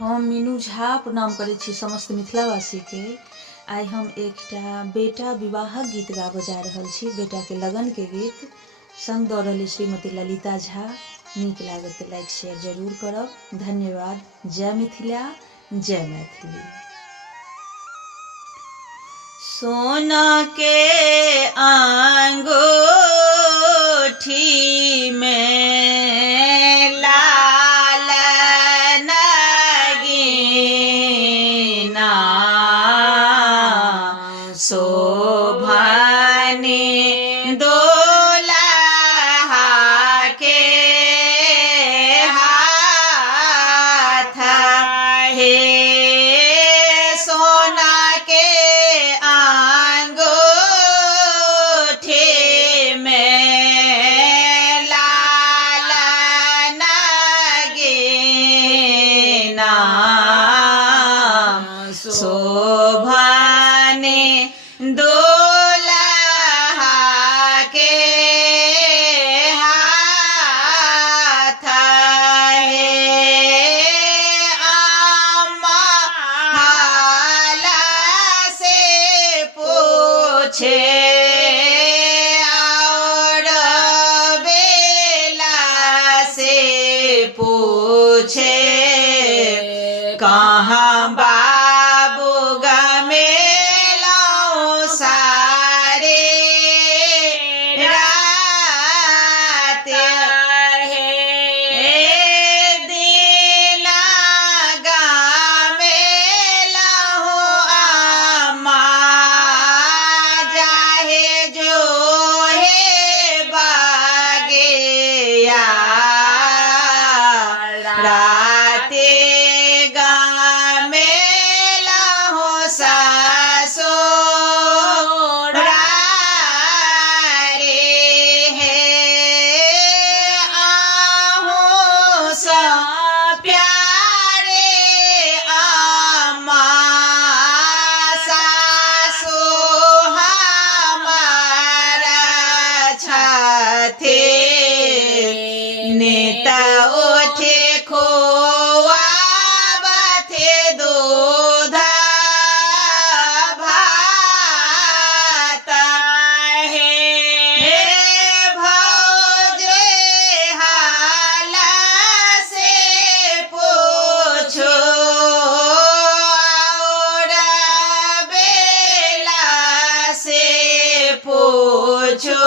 हम मीनू झा प्रणाम करै छी समस्त मिथिलावासी के। आइ हम एकटा बेटा विवाहक गीत गाबऽ जा रहल छी, बेटा के लगन के गीत। संग दऽ रहल श्रीमती ललिता झा। नीक लागत तऽ लाइक शेयर जरूर करब। धन्यवाद। जय मिथिला, जय मैथिली। सोना के अंगूठी में लाल नगीना शोभनी दुल्हा के हाथ हे। सोना के अंगूठी में लाल नगीना शोभनी दुल्हा के हाथ हे। अम्मा से पूछे और बेला से पूछे, कहाँ बाबू गमेलाओ सारे रात हे। दीना गमेलाओ अम्मा जाहे जो हे बागेया राते गमेलाओ सासो रे हे। आहू सा प्यारे अम्मा सासु हमारा छथे। नेता उठे खोआबथे दूध भात हे। भौजे हाला से पूछो और बेला से पूछो,